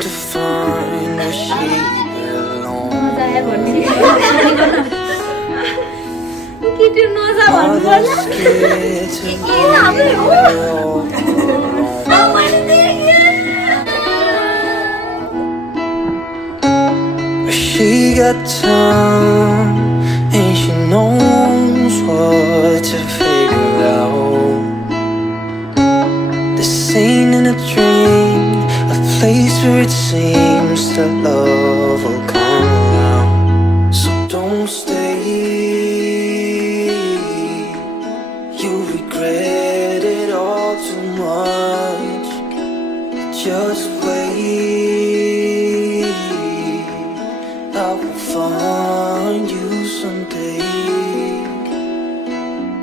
to find where she belongs. Are they scared to be all alone? She got time and she knows what to figure out. This ain't in a dream, a place where it seems that love will come around. So don't stay, you'll regret it all too much. Just wait, I will find you someday.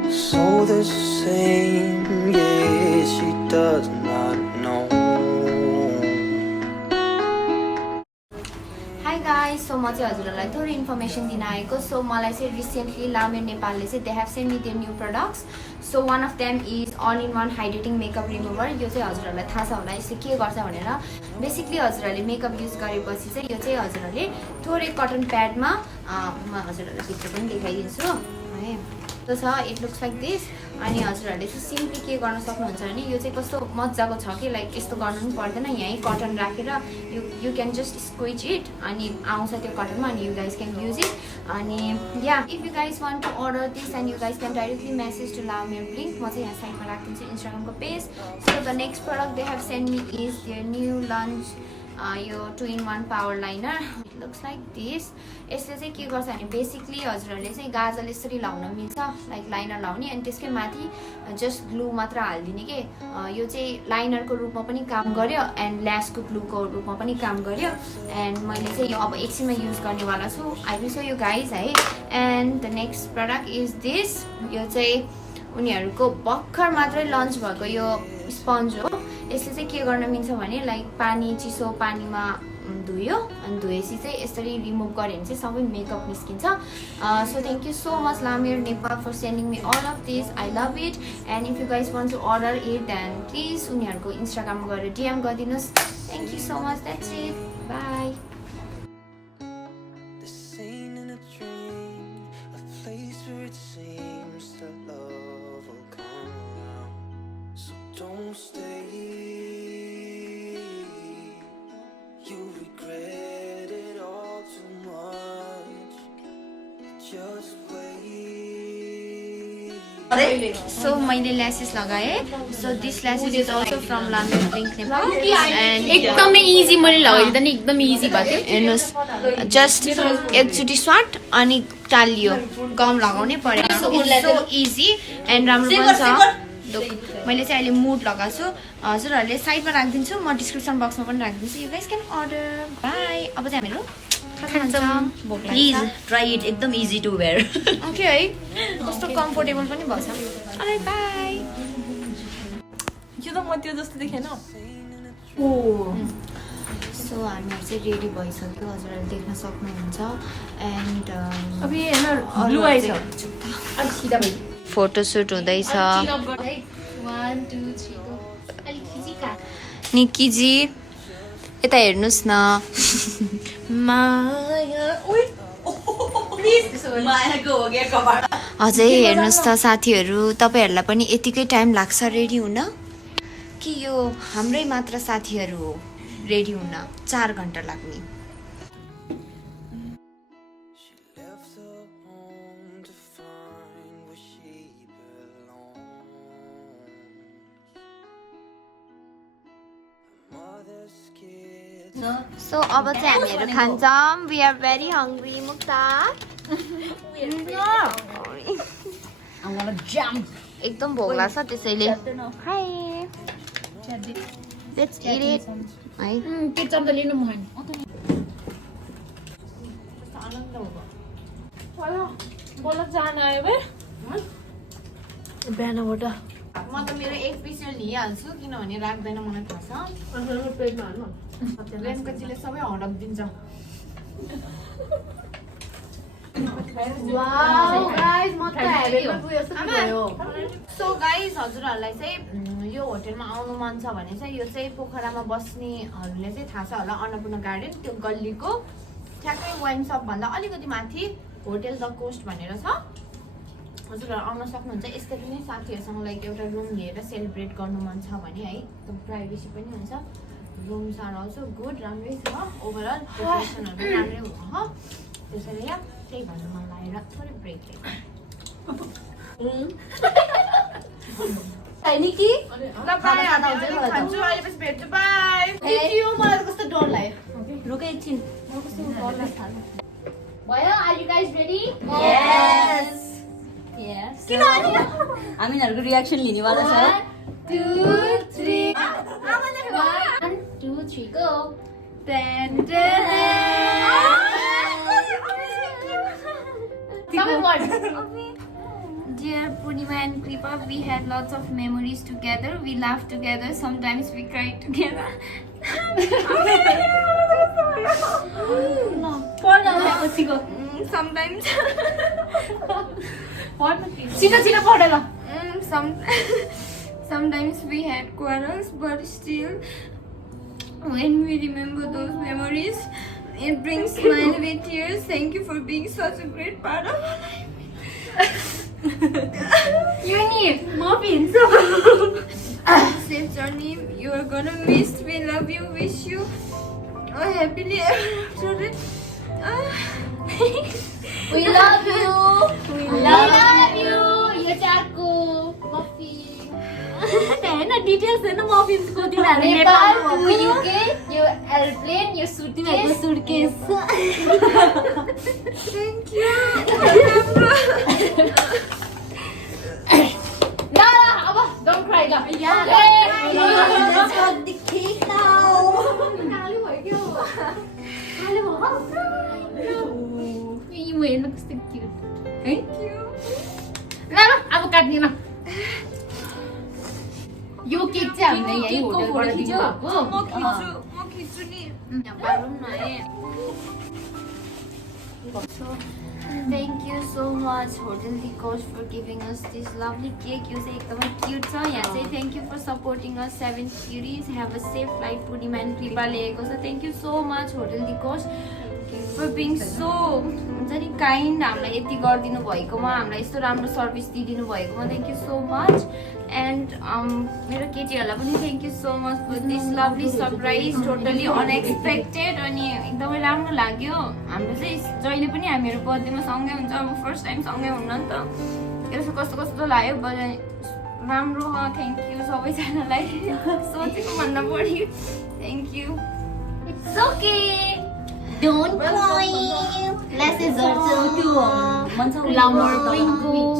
So the same, yeah, she does not know. Hi guys, so म चाहिँ हजुरहरूलाई थोरै information दिन आएको. So मलाई चाहिँ recently Lamer नेपालले चाहिँ they have send me their new products. So one of them is all in one hydrating makeup remover. यो चाहिँ हजुरहरूलाई थाहा छ होला यसले के गर्छ भनेर. बेसिकली हजुरहरूले मेकअप युज गरेपछि चाहिँ यो चाहिँ हजुरहरूले थोरै कटन प्याडमा म हजुरहरूलाई भित्र पनि देखाइदिन्छु है. त्यो छ, इट लुक्स लाइक दिस. अनि हजुरहरूले चाहिँ सिम्पली के गर्न सक्नुहुन्छ भने यो चाहिँ कस्तो मजाको छ कि लाइक यस्तो गर्नु पनि पर्दैन. यहीँ कटन राखेर you can just squeeze it अनि आउँछ त्यो कटनमा अनि you guys can use it. अनि या if you guys want to order this and you guys can directly message to Lamer Link. म चाहिँ यहाँ साइडमा राखिदिन्छु इन्स्टाग्रामको page. So the next product they have send me is their new launch यो 2-in-1 power liner. It looks like this. यसले चाहिँ के गर्छ भने बेसिकली हजुरहरूले चाहिँ गाजल यसरी लाउन मिल्छ लाइक लाइनर लाउने अनि त्यसकै माथि जस्ट ग्लु मात्र हालिदिने के. यो चाहिँ लाइनरको रूपमा पनि काम गर्यो एन्ड ल्यासको ग्लुको रूपमा पनि काम गर्यो. एन्ड मैले चाहिँ यो अब एकछिनमा युज गर्नेवाला छु. I will show you guys है. And the next product is this. यो चाहिँ उनीहरूको भर्खर मात्रै लन्च भएको यो स्पन्ज हो. यसले चाहिँ के गर्न मिल्छ भने लाइक पानी चिसो पानीमा धुयो अनि धोएपछि चाहिँ यसरी रिमुभ गऱ्यो भने चाहिँ सबै मेकअप निस्किन्छ. So thank you so much Lamer Nepal for sending me all of this. I love it. And if you guys want to order it then please उनीहरूको इन्स्टाग्राममा गएर डिएम गरिदिनुहोस्. Thank you so much. That's it. Bye. This ain't in a dream, a place where it seems that love will come around. So don't stay, you'll regret it all too much. Just wait. So मैले lashes लगाएँ. So this lashes is also from Lamer Link Nepal. And एकदमै easy मैले लगाइदिँदा नि एकदमै easy भएको थियो. हेर्नुहोस् जस्ट एकचोटि स्वाट अनि टालियो. गम लगाउनै परेन. सो इजी एन्ड राम्रो पनि छ. मैले चाहिँ अहिले मुड लगाएको छु. हजुरहरूले साइडमा राखिदिन्छु. म डिस्क्रिप्सन बक्समा पनि राखिदिन्छु. You guys can order. By. अब चाहिँ हामीहरू प्लिज ट्राई इट. एकदम इजी टु वेयर. ओके है. कस्तो कम्फोर्टेबल पनि भएछ. All right by. यो त म त्यो जस्तो देखेन. सो हामीहरू चाहिँ रेडी भइसक्यो. हजुरहरूले देख्न सक्नुहुन्छ. एन्ड अब यो हेर्न ब्लु आइज. फोटोसुट हुँदैछ. 1 2 3 गो. निक्कीजी यता हेर्नुहोस् न. अझै हेर्नुहोस् त साथीहरू. तपाईँहरूलाई पनि यतिकै टाइम लाग्छ रेडी हुन कि यो हाम्रै मात्र साथीहरू हो रेडी हुन 4 घन्टा लाग्ने. She left her home to find where she belongs. Her mother's scared. So अब चाहिँ हामीहरू खान्छौँ. We are very hungry. Mukta एकदम भोक लाग्छ त्यसैले. हाई लेट्स इट इट है. के चम्चा लिनु भएन. बोल जान आयो बे बिहानबाट. म त मेरो एक पिस लिइहाल्छु किनभने राख्दैन मलाई थाहा छ. पेटमा हाल्नु. रेमकजीले सबै हडप दिन्छ. सो गाइज हजुरहरूलाई चाहिँ यो होटलमा आउनु मन छ भने चाहिँ यो चाहिँ पोखरामा बस्नेहरूले चाहिँ थाहा छ होला अन्नपूर्ण गार्डन त्यो गल्लीको ठ्याक्कै वाइन सप भन्दा अलिकति माथि होटल द कोस्ट भनेर छ हजुरहरू आउन सक्नुहुन्छ यसरी नै साथीहरूसँग लाइक एउटा रुम लिएर सेलिब्रेट गर्नु मन छ भने है एकदम प्राइभेसी पनि हुन्छ रुम्स आर अल्सो गुड राम्रै छ ओभरअल डेकोरेसनहरू पनि राम्रै हुन्छ त्यसैले यहाँ त्यही भन्नु मन लागेर थोरै ब्रेक निकी खान्छु अहिलेपछि भेट्छु बाई मलाई त कस्तो डर लाग्यो रुक एकछिन भयो आर यु गाइज रेडी यस हामीहरूको रियाक्सन लिनेवाला छ 1 2 3 go Dear Purnima and Kripa, we had lots of memories together. We laughed together. Sometimes we cried together. Sometimes. Sometimes we had quarrels, but still, when we remember those memories, it brings smile with tears. Thank you for being such a great part of our life. You need muffins. Safe journey. You are gonna miss. We love you. Wish you a happily ever after. We love you. We love you. You चाकू muffin. हैन details हैन मफिन्सको तिमीहरु Nepal to UK. You airplane. You suitcase. Suitcase Thank you. No, Abba, don't cry. Let's got the cake now. You look so cute. Thank you. No, अब काट्ने न यो cake चाहिँ हामीले यही होटलबाट दिनु भएको म खिच्छु नि यहाँ पारौँ न So, thank you so much Hotel The Coast for giving us this lovely cake. यो चाहिँ एकदमै क्युट छ यहाँ चाहिँ thank you for supporting us 7 cuties. Have a safe flight Purnima and Kripa लेखेको छ. Thank you so much Hotel The Coast for being so हुन्छ नि काइन्ड हामीलाई यति गरिदिनु भएकोमा हामीलाई यस्तो राम्रो सर्भिस दिइदिनु भएकोमा thank you so much and मेरो केटीहरूलाई पनि thank you so much for this lovely surprise totally unexpected अनि एकदमै राम्रो लाग्यो हाम्रो चाहिँ जहिले पनि हामीहरू बर्थडेमा सँगै हुन्छ अब फर्स्ट टाइम सँगै हुन्न नि त यसो कस्तो कस्तो लाग्यो राम्रो थ्याङ्क यू सबैजनालाई सोचेको भन्दा बढी thank you it's okay Don't cry. Let's resort to glamour twinkle.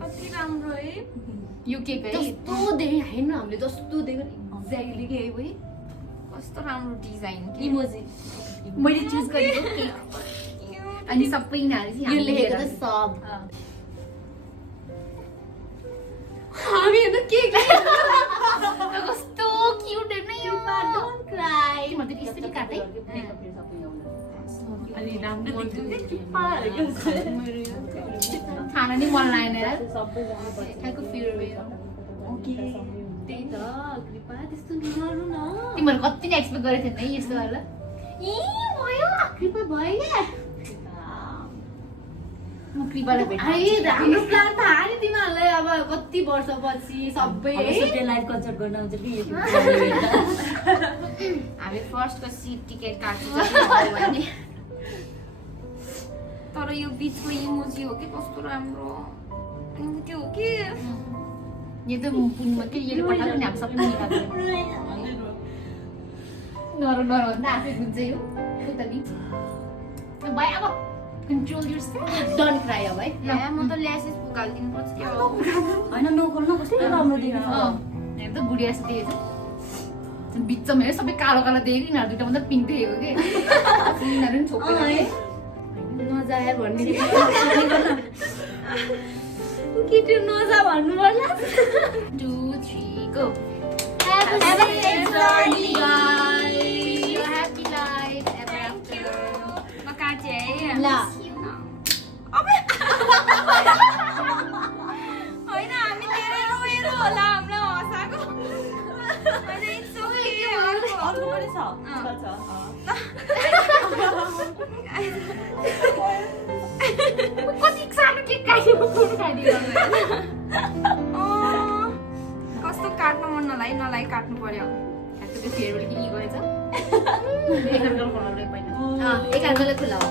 कति राम्रो है यो केक है जस्तो देखे हैन हामीले जस्तो देखेर एक्ज्याक्टली के है भाइ कस्तो राम्रो डिजाइन इमोजी मैले चुज गरेको केक अनि सबै यिनीहरू चाहिँ यो लेखेको त सब हामी त केक कस्तो क्युट हैन यो डोन्ट क्राई तिमीहरु त यसरी काटै अलि राम्रो खाना नि मन लागेन यार ठ्याक्क फिल भयो ओके त्यही त कृपा त्यस्तो नगर्नु न तिमीहरु कति नै एक्सपेक्ट गरेको थिएन है यस्तो होला इ भयो कृपा भयो म कृपालाई भेट्छु हाम्रो प्लान त हानि तिमीहरुलाई अब कति वर्षपछि सबै सबै लाइभ कन्सर्ट गर्न आउँछ कि हामी फर्स्टको सिट टिकट काट्छु भने तर यो बीचको इमोजी हो कि कस्तो राम्रो अनि त्यो हो कि यो त पुनमा के यसले पठाएको नि हामी सबै निकाल्नु नरो आफै गुन्छ यो त नि भाइ अब कन्ट्रोल योरसेल्फ डोन्ट क्राई अब है म त ल्यासेस पुगाल्दिनु पर्छ के हो हैन नोकल न कस्तो राम्रो देखिन्छ हेर त गुडिया जस्तो देखेछ बिचमा हेर सबै कालो कालो देखेको यिनीहरू दुइटा मात्रै पिङ्क देखेको कि यिनीहरू पनि छोपेर नजाए भन्ने केटी नजा भन्नु पर्ला 2 3 go Have a safe journey guys. Happy life ever after. म काटे है. होइन हामी धेरै रोएर होला हामीलाई हँसाएको होइन इट्स ओके अर्को पनि छ कति सानो केक काटिएको कुरो खाइदिनु कस्तो काट्नु मन नलाइ काट्नु पर्यो त्यो फेयरवेल कि गएछ एकार्कालाई खुला हो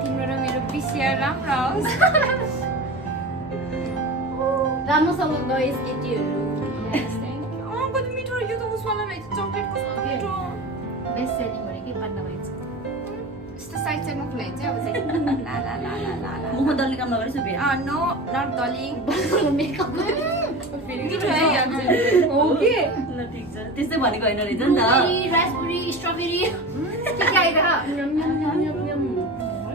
तिम्रो र मेरो पिसिया राम्रो होस् राम्रोसँग गएस् केटीहरू कति मिठो यो त उसवाला रहेछ चक्लेट कस्तो मिठो बेस्ट सेलिङ हो कि पान्डा भइन्छ यस्तो साइड साइडमा खुलाइन्छ अब चाहिँ ला ला ला ला ला ला मुखमा दल्ने काम नगरेछ बे नो नट डलिङ मेकअप मिठो है हो कि ल ठीक छ त्यस्तै भनेको होइन रहेछ नि त रास्पबेरी स्ट्रबेरी के आइरह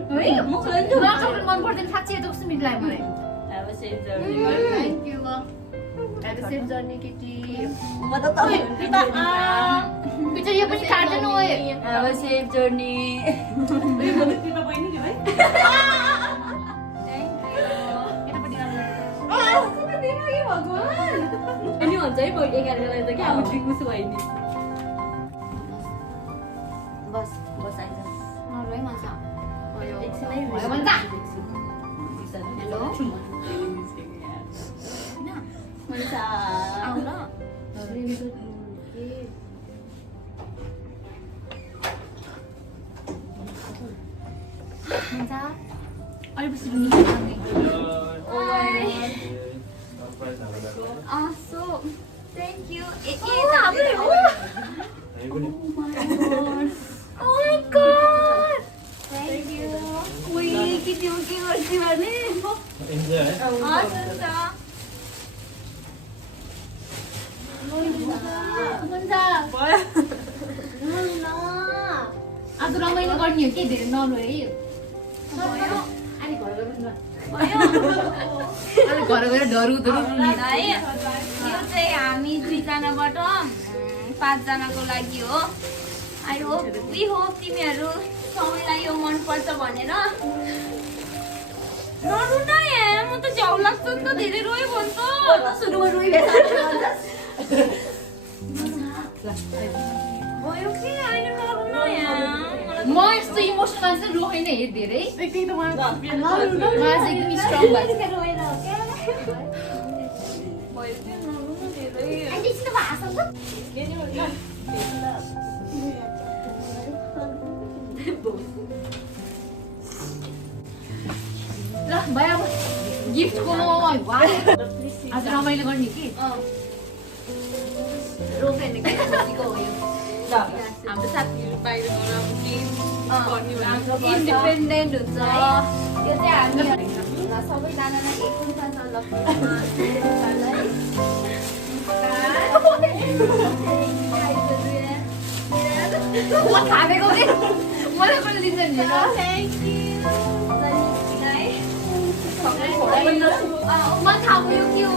है म खाइन त चक्लेट मन पर्दैन साँच्चै त कस्तो मिठो लाग्यो मलाई अब सेभ जर्नी थ्याङ्क यू अब सेभ जर्नी केटी म त पिक्चर यो पनि काट्दैन ओए अब सेभ जर्नी अनि भन्छ है म एकार्कालाई त क्या अब ड्रिङ्क भयो नि बस बस आइज नरोइ मजा भयो एकछिनै भयो भन्छ हेलो हुन्छ आउ न मजा अलिपछि so thank you oh my god thank you उही के त्यो के गर्छु भने आज रमाइलो गर्ने हो के धेरै नरो है घर गएर डरु यो चाहिँ हामी 2 जनाबाट 5 जनाको लागि हो आई होप वी होप तिमीहरू सबैलाई यो मन पर्छ भनेर नरु न यार म त झ्याउ लाग्छ नि त धेरै रोयो भन्छ सुरुमा रोइ भयो कि अहिले नरु न यार म यस्तो इमोसनल चाहिँ रोएन हे धेरै मलाई चाहिँ एकदम स्ट्रङ भएको भयो कि नरु न धेरै ल भयो अब गिफ्टको आज रमाइलो गर्ने कि हाम्रो साथीहरू बाहिर इन्डिपेन्डेन्ट हुन्छ यो चाहिँ हामी सबैजनालाई म खाबेको कि मलाई पनि दिन्छ नि म खाबो के हो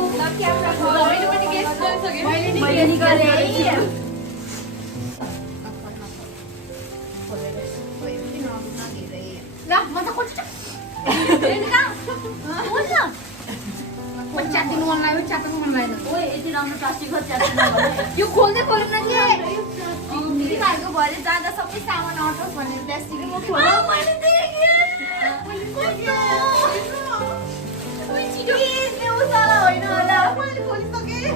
मैले पनि गेस गरिसकेँ मैले नि गरेँ ल म त खोज्छु च्यातिनु मन लाग्यो च्यात्नु मन लाग्यो ओए यति राम्रो प्लास्टिकको च्यात्नु यो खोल्दै खोल्नु न के खालको भएर जाँदा सबै सामान अटोस् भनेर प्लास्टिक म खोला मैले देखेँ त्यो उसाला होइन होला मैले खोलिसकेँ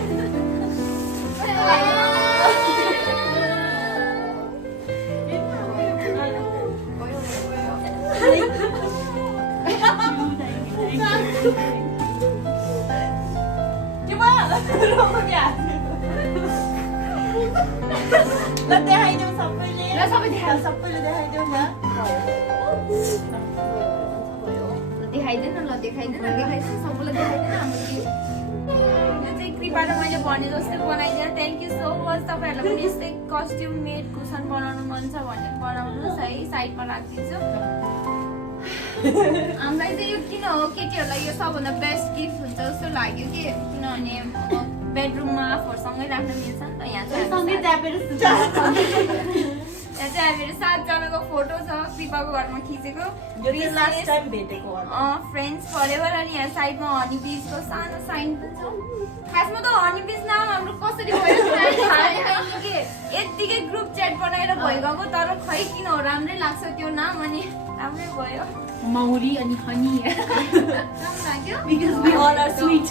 देखाइदेऊ सबैले ल सबै देखाउ सबैले देखाइदेऊ न देखाइदेन ल देखाइदेन सबैलाई देखाइदेन हाम्रो के यो चाहिँ कृपाले मैले भने जस्तै बनाइदिएर थ्याङ्क यू सो मच तपाईँहरूलाई पनि यस्तै कस्ट्युम मेड कुसन बनाउनु मन छ भने बनाउनुहोस् है साइडमा राखिदिन्छु हामीलाई चाहिँ यो किन हो केटीहरूलाई यो सबभन्दा बेस्ट गिफ्ट हुन्छ जस्तो लाग्यो कि किनभने बेडरुममा आफूहरूसँगै राख्न मिल्छ नि त यहाँ चाहिँ सँगै च्यापेर यहाँ चाहिँ हामीहरू 7 जनाको फोटो छ कृपाको घरमा खिचेको खोजेको लास्ट टाइम भेटेको फ्रेन्ड्स फरेभर। अनि यहाँ साइडमा हनी बिजको सानो साइन पनि छ। खासमा त हनी बिज नाम हाम्रो कसरी भयो यत्तिकै ग्रुप च्याट बनाएर भइगएको, तर खै किन हो राम्रै लाग्छ त्यो नाम, अनि राम्रै भयो। मौरी अनि हनी राम्रो लाग्यो because we all are sweet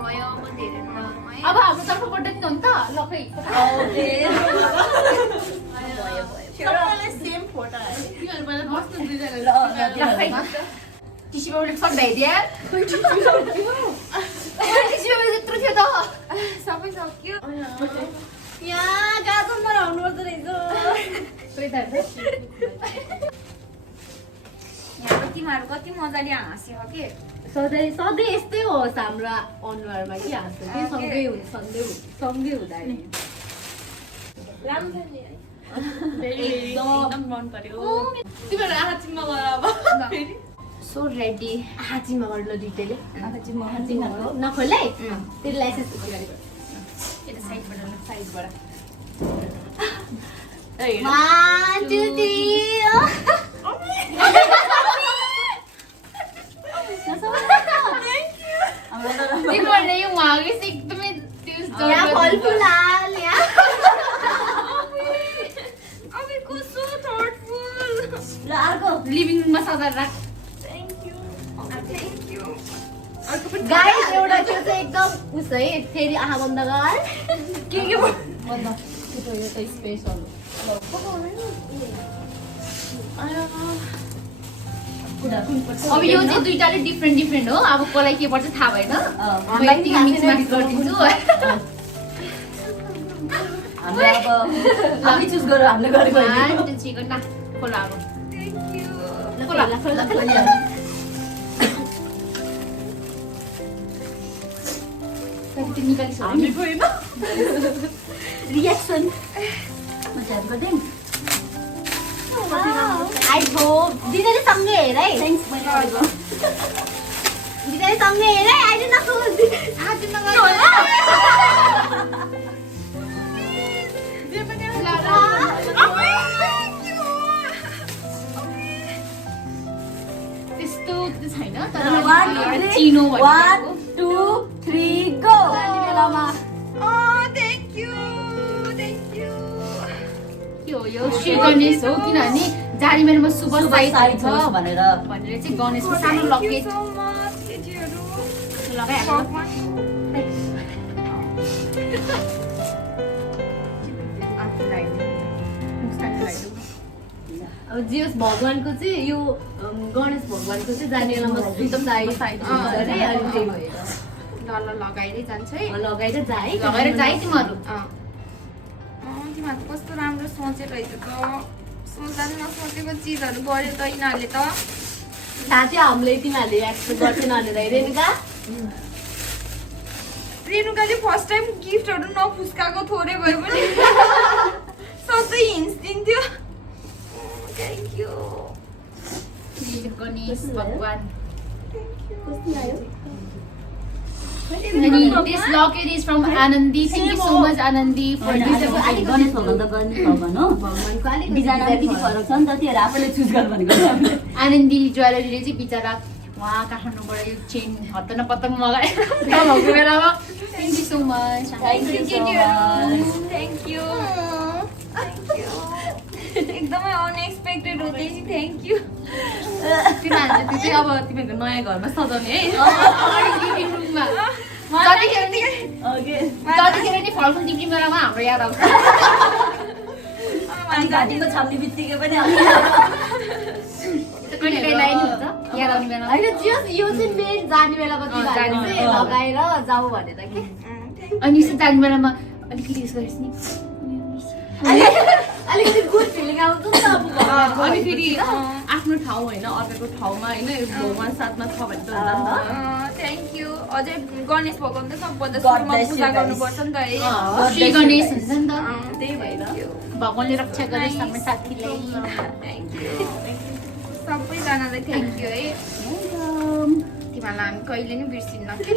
भयो। अब धेरै नराम्रो है। अब हाम्रो तर्फबाट नि हो नि त ल खै सबैलाई सेम फोटो आयो टिस्यु पेपर सब भ्याइदिए टिस्यु पेपर यत्रो थियो त सबै सक्यो। यहाँ गाजर नराउनु पर्दो रहेछ यहाँ तिमीहरू कति मजाले हाँस्यो के। सधैँ सधैँ यस्तै होस् हाम्रो अनुहारमा कि हाँस्छ कि सँगै हुँदा राम्रो छ नि है एकदम मन पर्यो। तिमीहरू आँखा चिम्मा गर अब फेरि सो रेडी हाजिमा गर्नु दुइटैले हाजिमा नखोलै तेरो लाइसेन्स यता साइडबाट साइडबाट 1 2 3 तिमीहरूले यो उहाँको एकदमै त्यो यहाँ फलफुल हाल यहाँ अब कस्तो थर्टफुल। ल अर्को लिभिङ रुममा सजाएर राख। Thank you. गाइस एउटा त्यो चाहिँ एकदम उस है फेरि आँखा बन्द गर के बन्द त्यो यो त स्पेशल अब यो चाहिँ दुईटाले डिफ्रेन्ट हो। अब कसलाई के पर्छ थाहा भएन, म यतिकै मिक्स गरिदिन्छु। हामीले अब हामी चुज गरौँ हामीले गरेको चिकन ना खोला अब थ्याङ्क यू। खोला हामी गएन रिएक्सन मजाले गर्दैन आई होप दिदीले सँगै हेर है दिदीले सँगै हेर है अहिले नसोच साथी नगर त्यस्तो छैन तर चिनो चिनो 1 2 3 गो बेलामा थ्याङ्क यू। के हो यो श्री गणेश हो, किनभने जारीमेरमा शुभ साइड छ भनेर चाहिँ गणेशको सानो लकेट सो मच केटीहरू लगाइहाल्नु। अब जियोस् भगवानको चाहिँ यो गणेश भगवानको चाहिँ जाने बेलामा शुभ साइड हुन्छ अरे अनि त्यही भएर ल लगाइरै जान्छ है, लगाएर जा है लगाएर जा है तिमीहरू। तिमीहरू कस्तो राम्रो सोचेर रहेछ त। सोच्दा पनि नसोचेको चिजहरू गर्यो त यिनीहरूले त। साथी हामीले तिमीहरूले एक्सपेक्ट गर्थेन भनेर रेनुका रेणुकाले फर्स्ट टाइम गिफ्टहरू नफुस्काएको थोरै भए पनि सधैँ हिन्स दिन्थ्यो। Thank you. गणेश भगवान। कस्तो अनि this locket is from Anandi. Thank you so much Anandi for this. Ganesh भगवान त गणेश भगवान हो भगवानको अलिक डिजाइन अलिकति फरक छ नि त त्योहरू आफूले चुज गर भनेको आनन्दी ज्वेलरीले चाहिँ बिचरा वहाँ काठमाडौँबाट यो चेन हत्तन पत्तन मगाएर भएको बेलामा thank you so much. Thank you. एकदमै अनएक्सपेक्टेड हो त्यसै थ्याङ्क यू। तिमीहरूले त्यो चाहिँ अब तिमीहरूको नयाँ घरमा सजाउने है लिभिङ रुममा जतिखेर नि फलफुल टिप्ने बेलामा हाम्रो याद आउँछ। अनि घाँटीको छाप्ने बित्तिकै पनि कहिले कहिले लाइन हुन्छ याद आउने बेलामा। होइन जियोस् यो चाहिँ मेन जाने बेलामा तिमीहरूले चाहिँ लगाएर जाऊ भनेर के अनि यसो जाने बेलामा अलिकति यसो गरेछ नि अलिकति गुड फिलिङ आउँछ नि त अब अनि फेरि आफ्नो ठाउँ होइन अर्काको ठाउँमा होइन भगवान साथमा छ भने त होला नि त। Thank you. अझै गणेश भगवान त सबभन्दा सुरुमा पूजा गर्नुपर्छ नि त है। श्री गणेश हुन्छ नि त, त्यही भएर भगवानले रक्षा गरेस् हाम्रो साथीलाई। थ्याङ्क यू सबैजनालाई थ्याङ्क यू है। तिमीहरूलाई हामी कहिले नि बिर्सिन्न कि।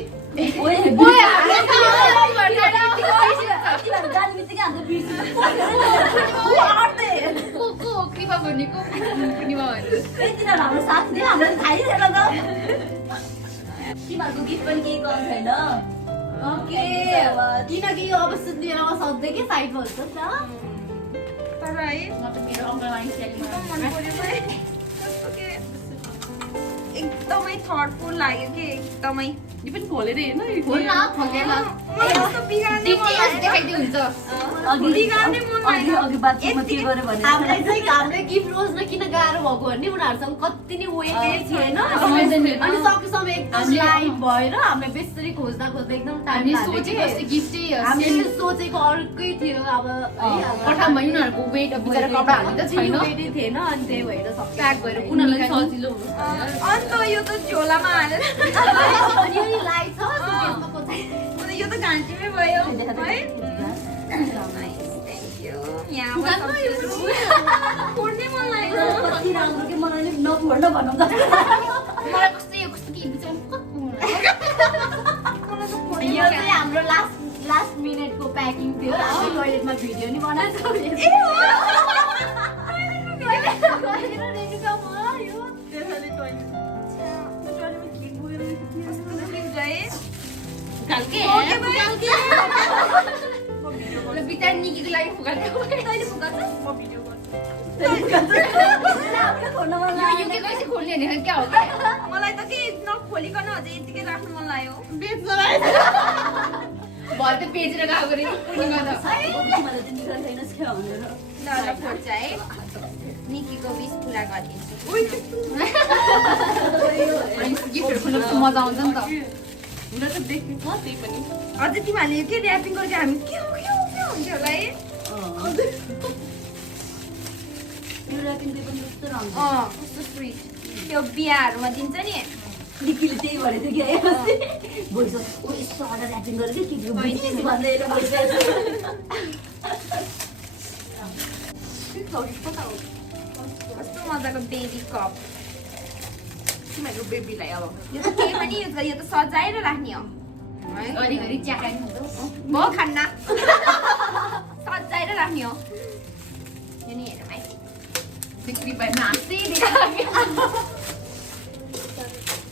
को कृपा गर्नु भनेको पूर्णिमा भनेर यतिजना हाम्रो साथ दियो हामीलाई थाहै छैन त तिमीहरूको गिफ्ट पनि केही कम छैन ओके किनकि यो अब सुत्नेमा सक्दै के साइड भन्छ नि त तर है म त मेरो अङ्गलवाडी एकदम मन पर्यो मलाई कस्तो के एकदमै थटफुल लाग्यो कि एकदमै यो पनि खोलेर हेर्नु खोल न खोलेर मलाई कस्तो बिगार्ने मन डिटेल्स देखाइदियो हुन्छ बिगार्ने मन लाग्यो हामीलाई चाहिँ हामीले गिफ्ट रोज्न किन गाह्रो भएको भने उनीहरूसँग कति नै वेटेज थिएन अनि सकेसम्म एकदम लाइभ भएर हामीले बेसरी खोज्दा खोज्दा एकदम टाइम सोचेको जस्तै गिफ्टै हामीले सोचेको अर्कै थियो अब पठामा उनीहरूको वेट अब बिचरा कपडा हाल्नु त छैन वेटेज थिएन अनि त्यही भएर प्याक भएर उनीहरूलाई सजिलो हुन्छ अन्त यो त झोलामा हालेर अनि यो लाइट छ सुकेसमा कोचाइ अनि यो त घाँटीमै भयो है थ्याङ्क यू यहाँ फोड्नै मन लाग्यो कति राम्रो के मलाई नि नफोड्न भनौँ त मलाई कस्तो यो कस्तो के बिचरा यो चाहिँ हाम्रो लास्ट मिनेटको प्याकिङ थियो हामी टोयलेटमा भिडियो नि बनाएको बिचरा निकीको लागि फुकाल्थ्यो यो के कैसे खोल्ने भने क्या हो क्या मलाई त के नखोलिकन अझै यतिकै राख्नु मन लाग्यो भरे त बेचेर गएको रे पूर्णिमा त ल फोड्छ है निकीको विश पुरा गरिदिन्छु गिफ्टहरू खोल्नु कस्तो मजा आउँछ नि त हुन त देख्ने छ त्यही पनि अझै तिमीहरूले के ऱ्यापिङ गरेको हामी के हुन्थ्यो होला है कस्तो स्विट त्यो बिहाहरूमा दिन्छ नि निकीले त्यही भनेको थियो कि भोइस ओ यस्तो अर्डर ऱ्यापिङ गरेको कि भन्दै कस्तो मजाको बेबी कप तिमीहरूको बेबीलाई अब यो त केही पनि युज गरी यो त सजाएर राख्ने हो है घरिघरि चिया खानु म खान्न सजाएर राख्ने हो यो नि हेर भाइ बिक्री भएन हाँस्दै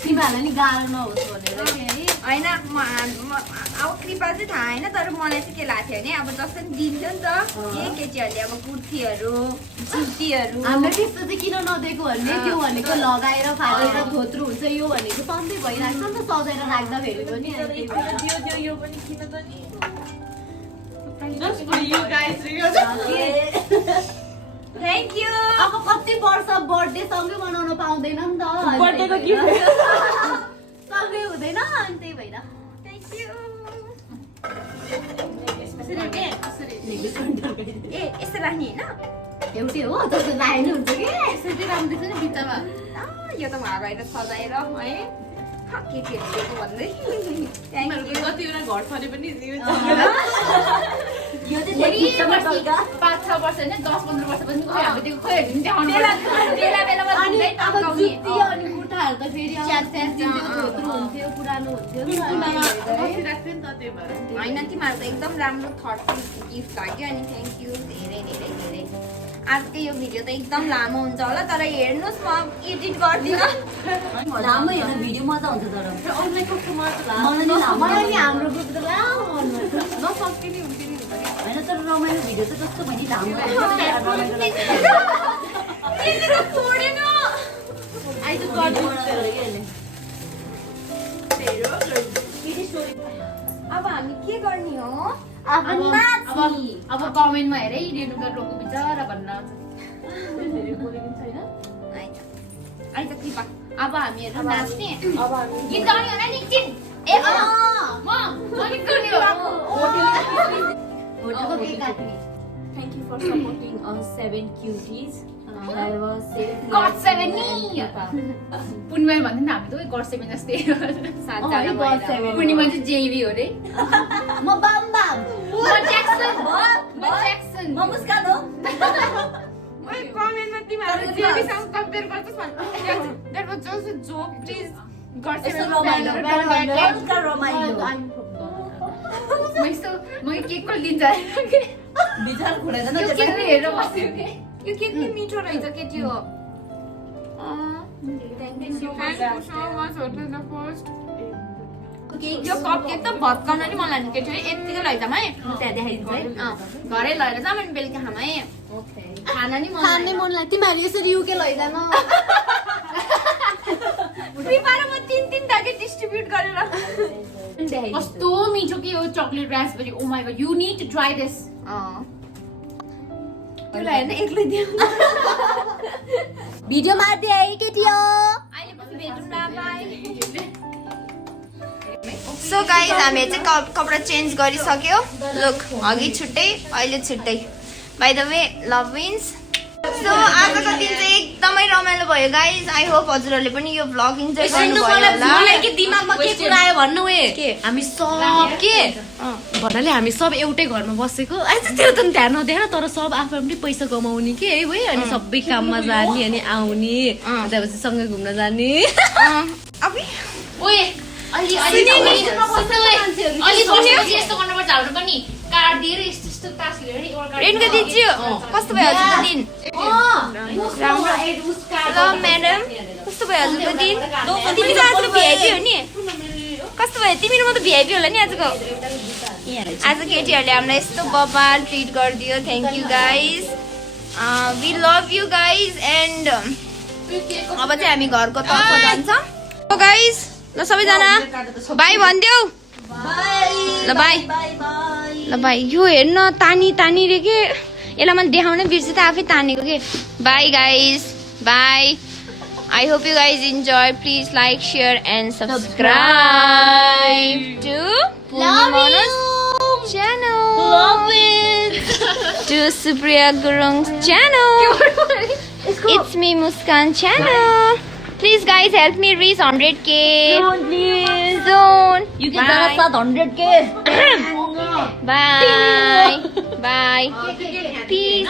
तिमीहरूलाई नि गाह्रो नहोस् भनेर कि है होइन अब कृपा चाहिँ थाहा होइन तर मलाई चाहिँ के लाग्थ्यो भने अब जस्तो नि दिन्थ्यो नि त केटीहरूले अब कुर्तीहरू जुत्तीहरू हामीले त्यस्तो चाहिँ किन नदिएको भने त्यो भनेको लगाएर फालेर थोत्रो हुन्छ यो भनेको सधैँ भइरहेको छ नि त सजाएर राख्दाखेरि पनि यो पनि किन त नि just for you guys thank you अब कति वर्ष बर्थडे सँगै मनाउन पाउँदैन नि त बर्थडेको गिफ्ट सँगै हुँदैन अनि त्यही भएर थ्याङ्क यू ए यस्तो राख्ने होइन एउटै हो जस्तो राख्नु हुन्छ कि यसरी राम्रो देख्छ नि बिचमा यो त भएर सजाएर है केटीहरू दिएको भन्दै थ्याङ्क यू कतिवटा घर फरे पनि यो चाहिँ 5-6 वर्ष होइन 10-15 वर्षपछि खोइ हामी त्यो खोइ देखाउनु बेलामा अनि धुँदै अब टक्काउने। जुत्ती अनि खुट्टाहरू त फेरि अब थोत्रो हुन्थ्यो पुरानो हुन्थ्यो नि अनि राख्थ्यो नि त त्यही भएर होइन तिमीहरू त एकदम राम्रो थटफुल गिफ्ट लाग्यो अनि थ्याङ्क यू धेरै धेरै धेरै आजकै यो भिडियो त एकदम लामो हुन्छ होला तर हेर्नुहोस् म एडिट गर्दिनँ लामो हेर्न भिडियो मजा हुन्छ तर अनलाइन कस्तो मजा मलाई नि हाम्रो ग्रुप त लामो मनपर्छ नसक्ने हुन्थ्यो नि होइन तर रमाइलो भिडियो चाहिँ जस्तो मैले लामो छोडेन आइज अब हामी के गर्ने हो अब कमेन्टमा हेरै रेणुका रोको बिचरा भन्न अहिले त कृपा अब हामीहरू नाच्ने गीत गाउने होला नि एकछिन ए म गीत गाउने हो होटलको केक काट्ने Thank you for supporting us 7 cuties. I was safe. गड 7 नि पूर्णिमा भन्दै नि हामी त गड 7 जस्तै सातजना भएर पूर्णिमा चाहिँ जेबी हो रे म बाम बाम म ज्याक्सन म मुस्कान हो ओइ कमेन्टमा तिमीहरू जेबीसँग कम्पेयर गर्छस् भन्छ that was just a joke please गर्छ यस्तो रमाइलो हल्का रमाइलो म केक खोलिदिन्छ बिचार खुडाइदैन यो केक हेरेर बस्यो कि यो के मिठो रहेछ केटी हो यो कप केक त भत्काउन नि मलाई नि केटी यतिकै लैजाम है त्यहाँ देखाइदिन्छ है घरै लगेर जाम अनि बेलुका खाम है खाना नि खानै मन लाग्यो तिमीहरू यसरी युके लैजान कृपाले म 3 धागे डिस्ट्रिब्युट गरेर कस्तो मिठो के हो chocolate raspberry oh my god you need to try this तिमीलाई हेर्न एक्लै दियो भिडियो मार्दै है केटी हो अहिले पछि भेटौँला बाइ सो गाइस हामीले चाहिँ कपडा चेन्ज गरिसक्यो लुक अघि छुट्टै अहिले छुट्टै by the way love wins so आजको दिन चाहिँ एकदमै रमाइलो भयो गाइस आई होप हजुरहरूले पनि यो भ्लग इन्जोय गर्नुभयो होला मलाई के दिमागमा के कुरा आयो भन्नु के? हामी सब के भन्नाले हामी सब एउटै घरमा बसेको आज त्यो त ध्यान नदिएर तर सब आफू पनि पैसा कमाउने के है भाइ अनि सबै काममा जाने अनि आउने त्यसपछि सँगै घुम्न जाने अबि ओए अलि यस्तो गर्नुपर्छ हाम्रो पनि कार्ड दिएर यस्तो यस्तो तास लिएर रेणुका दिदी कस्तो भयो हजुरको दिन राम्रो ल म्याडम कस्तो भयो हजुरको दिन तिमी त आजको भिआइपी हो नि कस्तो भयो तिमी र म त भिआइपी होला नि आजको आज केटीहरूले हामीलाई यस्तो बबाल ट्रिट गरिदियो thank you guys we love you guys and अब चाहिँ हामी घरको तर्फ जान्छौँ गाइज ल सबैजना बाई भनिदेऊ ल बाई ल बाई यो हेर्न तानी रे के यसलाई मैले देखाउन बिर्सेँ त आफै तानेको के bye guys bye I hope you guys enjoy please like share and subscribe to channel to Supriya Gurung's channel. It's me Muskan channel. Please guys help me reach 100k. please Soon. You can tell us 100k. Bye. Bye. Peace.